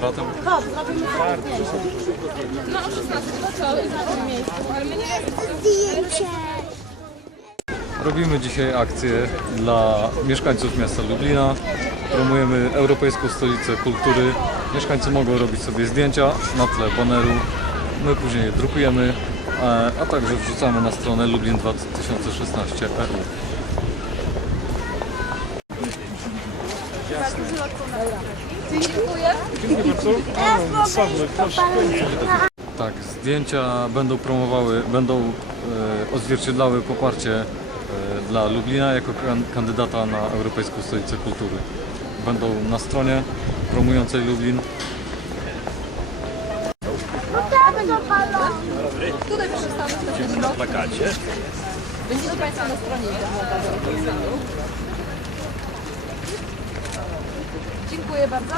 aparatem. Robimy dzisiaj akcję dla mieszkańców miasta Lublina. Promujemy Europejską Stolicę Kultury. Mieszkańcy mogą robić sobie zdjęcia na tle baneru. My później je drukujemy, e, a także wrzucamy na stronę 2016 EU. Tak, zdjęcia będą promowały, będą e, odzwierciedlały poparcie e, dla Lublina jako kan- kandydata na Europejską Stolicę Kultury. Będą na stronie promującej Lublin. Tutaj proszę stanąć na plakacie. Będziecie Państwo na stronie internetowej. Dziękuję bardzo.